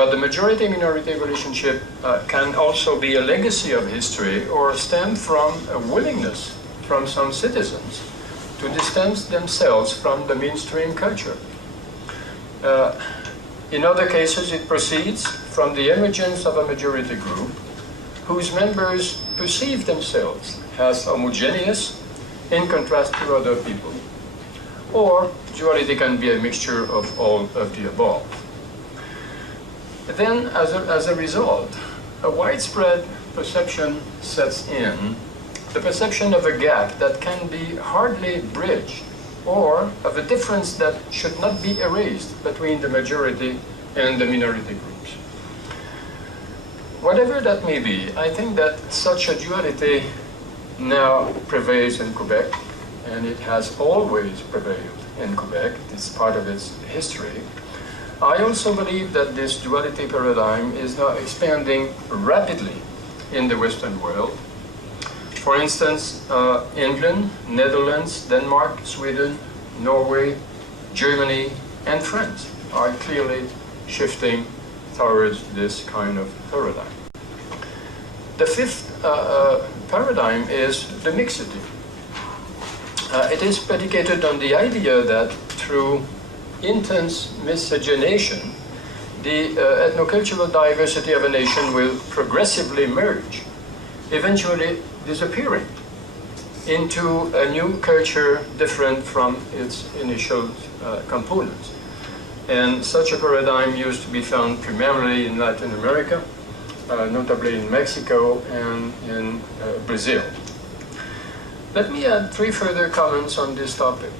But the majority-minority relationship can also be a legacy of history or stem from a willingness from some citizens to distance themselves from the mainstream culture. In other cases, it proceeds from the emergence of a majority group whose members perceive themselves as homogeneous in contrast to other people. Or duality can be a mixture of all of the above. Then, as a result, a widespread perception sets in, the perception of a gap that can be hardly bridged, or of a difference that should not be erased between the majority and the minority groups. Whatever that may be, I think that such a duality now prevails in Quebec, and it has always prevailed in Quebec. It's part of its history. I also believe that this duality paradigm is now expanding rapidly in the Western world. For instance, England, Netherlands, Denmark, Sweden, Norway, Germany, and France are clearly shifting towards this kind of paradigm. The fifth paradigm is the mixity. It is predicated on the idea that through intense miscegenation, the ethnocultural diversity of a nation will progressively merge, eventually disappearing into a new culture different from its initial components. And such a paradigm used to be found primarily in Latin America, notably in Mexico and in Brazil. Let me add 3 further comments on this topic.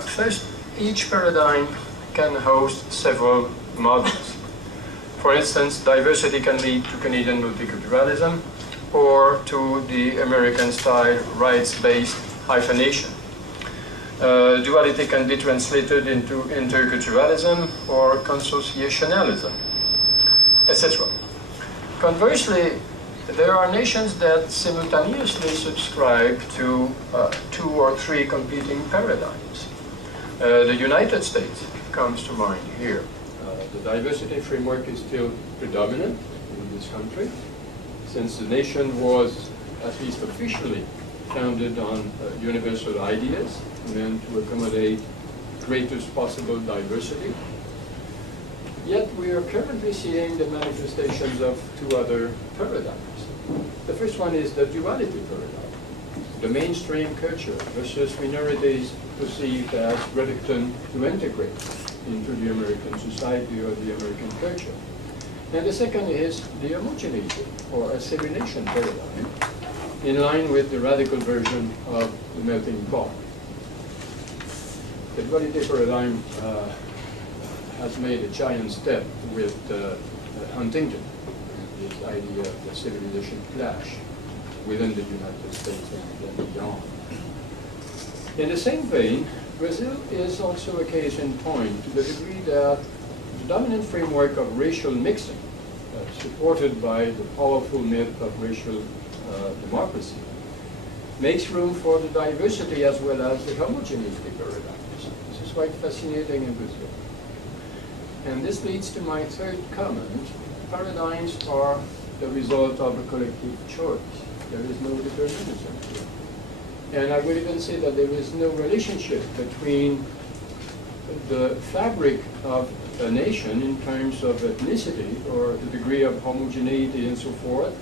First, each paradigm can host several models. For instance, diversity can lead to Canadian multiculturalism or to the American-style rights-based hyphenation. Duality can be translated into interculturalism or consociationalism, etc. Conversely, there are nations that simultaneously subscribe to 2 or 3 competing paradigms. The United States comes to mind here. The diversity framework is still predominant in this country, since the nation was, at least officially, founded on universal ideas meant to accommodate greatest possible diversity. Yet we are currently seeing the manifestations of 2 other paradigms. The first one is the duality paradigm, the mainstream culture versus minorities perceived as reluctant to integrate into the American society or the American culture. And the second is the homogeneity or assimilation paradigm, in line with the radical version of the melting pot. The duality paradigm has made a giant step with Huntington, this idea of the civilization clash within the United States and beyond. In the same vein, Brazil is also a case in point to the degree that the dominant framework of racial mixing, supported by the powerful myth of racial democracy, makes room for the diversity as well as the homogeneity paradigms. This is quite fascinating in Brazil. And this leads to my third comment. Paradigms are the result of a collective choice. There is no determinism here. And I would even say that there is no relationship between the fabric of a nation in terms of ethnicity or the degree of homogeneity and so forth,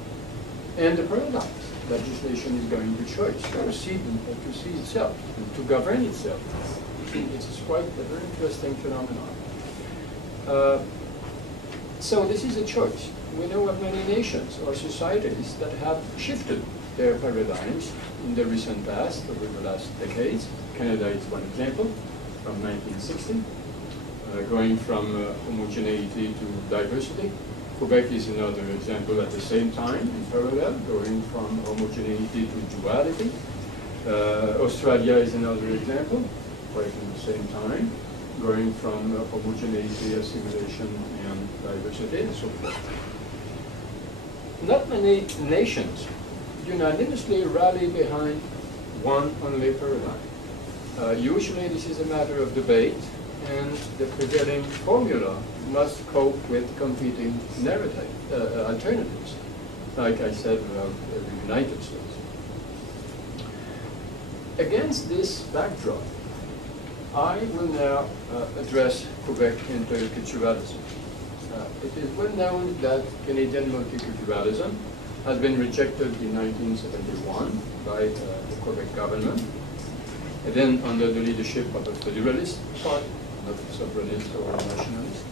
and the paradigms legislation is going to choose to see itself, and to govern itself. It's quite a very interesting phenomenon. So this is a choice. We know of many nations or societies that have shifted their paradigms in the recent past, over the last decades. Canada is one example, from 1960, going from homogeneity to diversity. Quebec is another example at the same time, in parallel, going from homogeneity to duality. Australia is another example, quite at the same time, going from homogeneity, assimilation, and diversity, and so forth. Not many nations unanimously rally behind one only paradigm. Usually this is a matter of debate and the prevailing formula must cope with competing narrative alternatives, like I said about the United States. Against this backdrop, I will now address Quebec interculturalism. It is well known that Canadian multiculturalism has been rejected in 1971 by the Quebec government, and then under the leadership of a federalist party, not a sovereignist or a nationalist.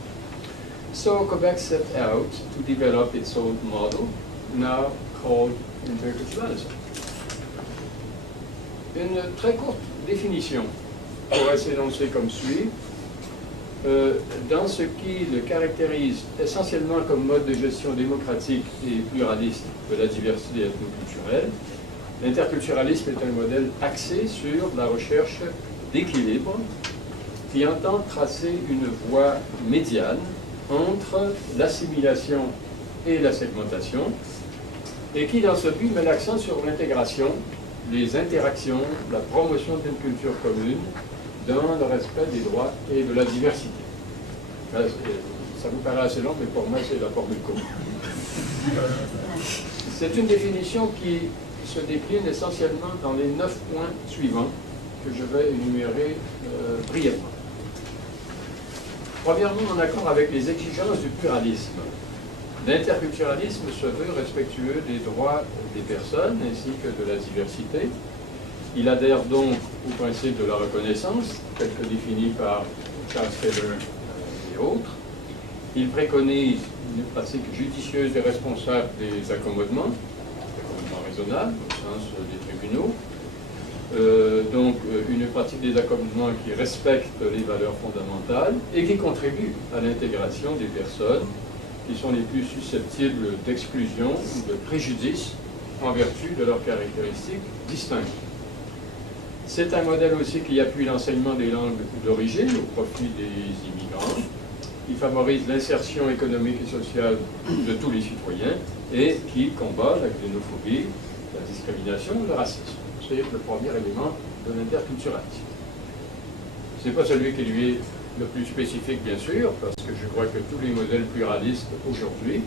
So Quebec set out to develop its own model, now called interculturalism. Une très courte définition pourrait s'énoncer comme suit. Dans ce qui le caractérise essentiellement comme mode de gestion démocratique et pluraliste de la diversité ethnoculturelle, l'interculturalisme est un modèle axé sur la recherche d'équilibre qui entend tracer une voie médiane entre l'assimilation et la segmentation et qui, dans ce but, met l'accent sur l'intégration, les interactions, la promotion d'une culture commune dans le respect des droits et de la diversité. Ça vous paraît assez long, mais pour moi, c'est la formule commune. C'est une définition qui se décline essentiellement dans les 9 points suivants que je vais énumérer brièvement. Premièrement, en accord avec les exigences du pluralisme, l'interculturalisme se veut respectueux des droits des personnes ainsi que de la diversité. Il adhère donc au principe de la reconnaissance, tel que défini par Charles Taylor et autres. Il préconise une pratique judicieuse et responsable des accommodements raisonnables au sens des tribunaux. Donc une pratique des accommodements qui respecte les valeurs fondamentales et qui contribue à l'intégration des personnes qui sont les plus susceptibles d'exclusion ou de préjudice en vertu de leurs caractéristiques distinctes. C'est un modèle aussi qui appuie l'enseignement des langues d'origine au profit des immigrants, qui favorise l'insertion économique et sociale de tous les citoyens et qui combat la xénophobie, la discrimination ou le racisme. C'est le premier élément de l'interculturalisme. Ce n'est pas celui qui lui est le plus spécifique, bien sûr, parce que je crois que tous les modèles pluralistes aujourd'hui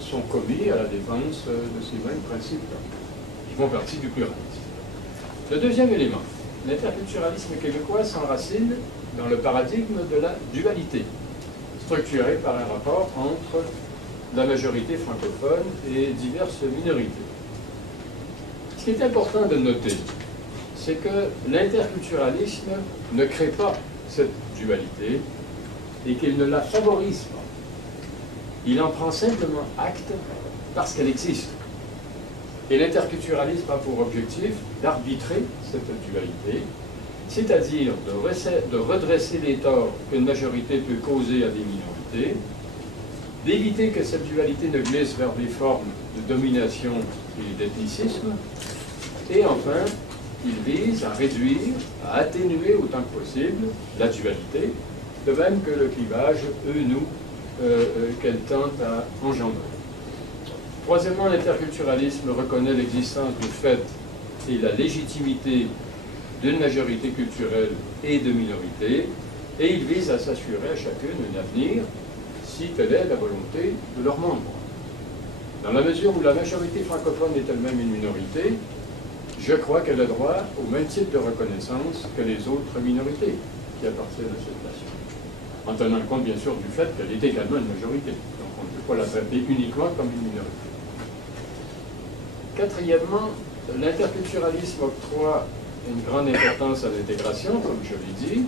sont commis à la défense de ces mêmes principes-là, qui font partie du pluralisme. Le deuxième élément, l'interculturalisme québécois s'enracine dans le paradigme de la dualité, structuré par un rapport entre la majorité francophone et diverses minorités. Ce qui est important de noter, c'est que l'interculturalisme ne crée pas cette dualité et qu'il ne la favorise pas. Il en prend simplement acte parce qu'elle existe. Et l'interculturalisme a pour objectif d'arbitrer cette dualité, c'est-à-dire de redresser les torts qu'une majorité peut causer à des minorités, d'éviter que cette dualité ne glisse vers des formes de domination et d'ethnicisme, et enfin, il vise à réduire, à atténuer autant que possible la dualité, de même que le clivage eux-nous qu'elle tente à engendrer. Troisièmement, l'interculturalisme reconnaît l'existence du fait et la légitimité d'une majorité culturelle et de minorités, et il vise à s'assurer à chacune un avenir, si telle est la volonté de leurs membres. Dans la mesure où la majorité francophone est elle-même une minorité, je crois qu'elle a droit au même type de reconnaissance que les autres minorités qui appartiennent à cette nation, en tenant compte bien sûr du fait qu'elle est également une majorité. Donc on ne peut pas la traiter uniquement comme une minorité. Quatrièmement, l'interculturalisme octroie une grande importance à l'intégration, comme je l'ai dit.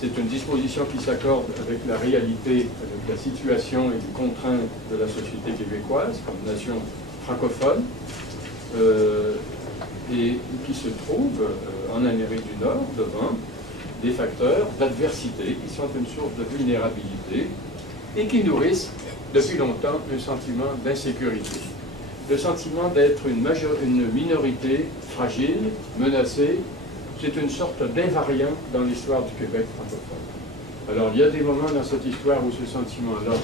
C'est une disposition qui s'accorde avec la réalité, avec la situation et les contraintes de la société québécoise comme nation francophone, et qui se trouve en Amérique du Nord devant des facteurs d'adversité qui sont une source de vulnérabilité et qui nourrissent depuis longtemps un sentiment d'insécurité. Le sentiment d'être une minorité fragile, menacée, c'est une sorte d'invariant dans l'histoire du Québec francophone. Alors il y a des moments dans cette histoire où ce sentiment-là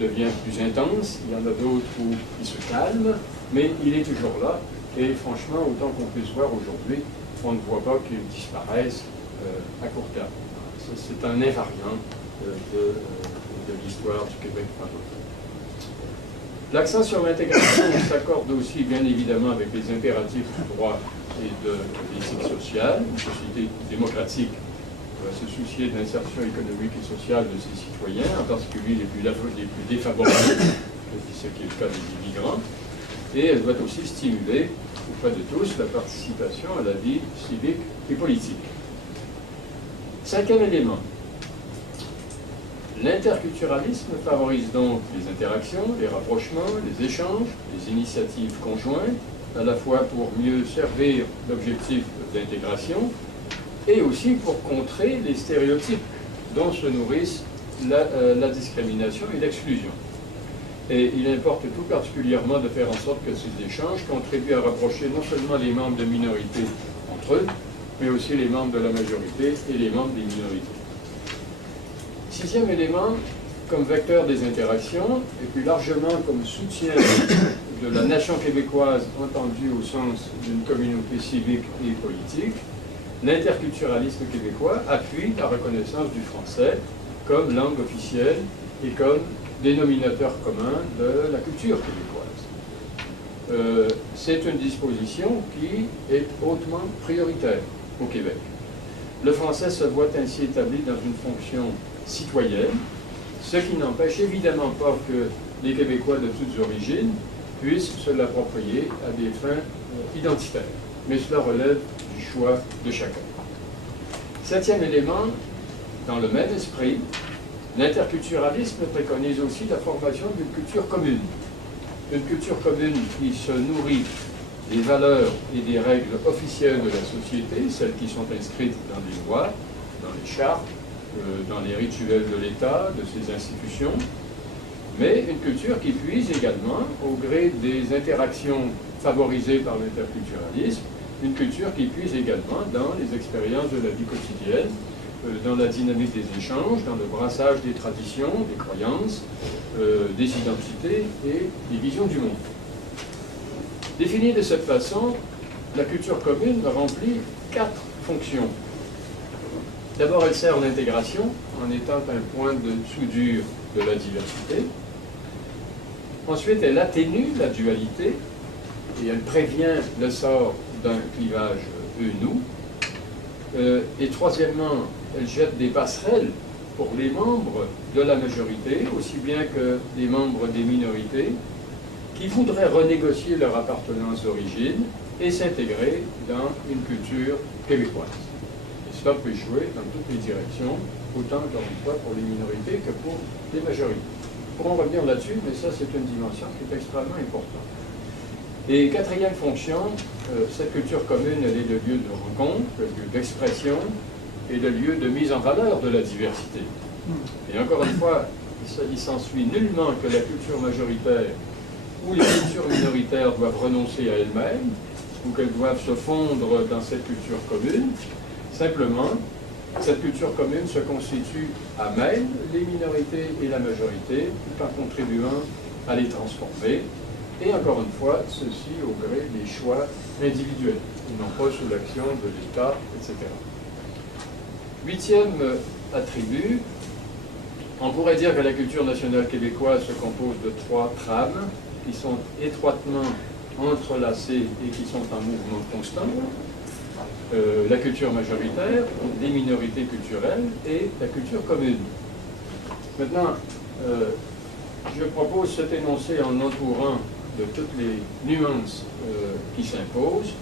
devient plus intense, il y en a d'autres où il se calme, mais il est toujours là, et franchement, autant qu'on puisse voir aujourd'hui, on ne voit pas qu'il disparaisse à court terme. c'est un invariant de l'histoire du Québec francophone. L'accent sur l'intégration s'accorde aussi bien évidemment avec les impératifs du droit et de l'éthique sociale. Une société démocratique doit se soucier de l'insertion économique et sociale de ses citoyens, en particulier les plus défavorisés, ce qui est le cas des immigrants. Et elle doit aussi stimuler, auprès de tous, la participation à la vie civique et politique. Cinquième élément. L'interculturalisme favorise donc les interactions, les rapprochements, les échanges, les initiatives conjointes, à la fois pour mieux servir l'objectif d'intégration et aussi pour contrer les stéréotypes dont se nourrissent la discrimination et l'exclusion. Et il importe tout particulièrement de faire en sorte que ces échanges contribuent à rapprocher non seulement les membres de minorités entre eux, mais aussi les membres de la majorité et les membres des minorités. Sixième élément, comme vecteur des interactions, et plus largement comme soutien de la nation québécoise entendue au sens d'une communauté civique et politique, l'interculturalisme québécois appuie la reconnaissance du français comme langue officielle et comme dénominateur commun de la culture québécoise. C'est une disposition qui est hautement prioritaire au Québec. Le français se voit ainsi établi dans une fonction citoyenne, ce qui n'empêche évidemment pas que les Québécois de toutes origines puissent se l'approprier à des fins identitaires. Mais cela relève du choix de chacun. Septième élément, dans le même esprit, l'interculturalisme préconise aussi la formation d'une culture commune. Une culture commune qui se nourrit des valeurs et des règles officielles de la société, celles qui sont inscrites dans les lois, dans les chartes, dans les rituels de l'État, de ses institutions, mais une culture qui puise également, au gré des interactions favorisées par l'interculturalisme, une culture qui puise également dans les expériences de la vie quotidienne, dans la dynamique des échanges, dans le brassage des traditions, des croyances, des identités et des visions du monde. Définie de cette façon, la culture commune remplit 4 fonctions. D'abord, elle sert l'intégration en étant un point de soudure de la diversité. Ensuite, elle atténue la dualité et elle prévient le sort d'un clivage eux-nous. Et troisièmement, elle jette des passerelles pour les membres de la majorité, aussi bien que les membres des minorités, qui voudraient renégocier leur appartenance d'origine et s'intégrer dans une culture québécoise. Et cela peut jouer dans toutes les directions, autant, encore une fois, pour les minorités que pour les majorités. Nous pourrons revenir là-dessus, mais ça, c'est une dimension qui est extrêmement importante. Et quatrième fonction, cette culture commune, elle est le lieu de rencontre, le lieu d'expression et le lieu de mise en valeur de la diversité. Et encore une fois, il s'ensuit nullement que la culture majoritaire ou les cultures minoritaires doivent renoncer à elles-mêmes ou qu'elles doivent se fondre dans cette culture commune. Simplement, cette culture commune se constitue à même les minorités et la majorité tout en contribuant à les transformer. Et encore une fois, ceci au gré des choix individuels, et non pas sous l'action de l'État, etc. Huitième attribut, on pourrait dire que la culture nationale québécoise se compose de 3 trames qui sont étroitement entrelacées et qui sont en mouvement constant. La culture majoritaire, les minorités culturelles et la culture commune. Maintenant, je propose cet énoncé en entourant de toutes les nuances qui s'imposent.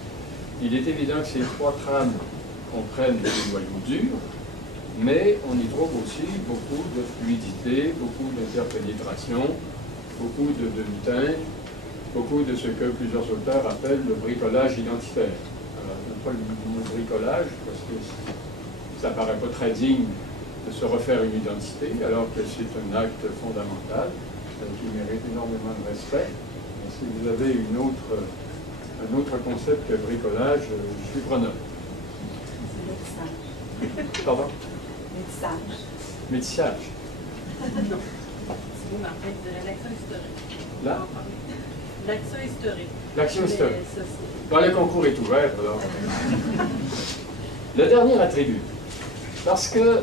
Il est évident que ces 3 trames comprennent des noyaux durs, mais on y trouve aussi beaucoup de fluidité, beaucoup d'interpénétration, beaucoup de demi-teinte, beaucoup de ce que plusieurs auteurs appellent le bricolage identitaire. Alors, je n'aime pas le mot bricolage parce que ça ne paraît pas très digne de se refaire une identité, alors que c'est un acte fondamental qui mérite énormément de respect. Et si vous avez un autre concept que bricolage, je suis preneur. Métissage. Pardon? Métissage. Métissage. Non. C'est vous, mais en fait, l'action historique. Là? L'action historique. L'action historique. Quand le concours est ouvert, alors. Le dernier attribut, Parce que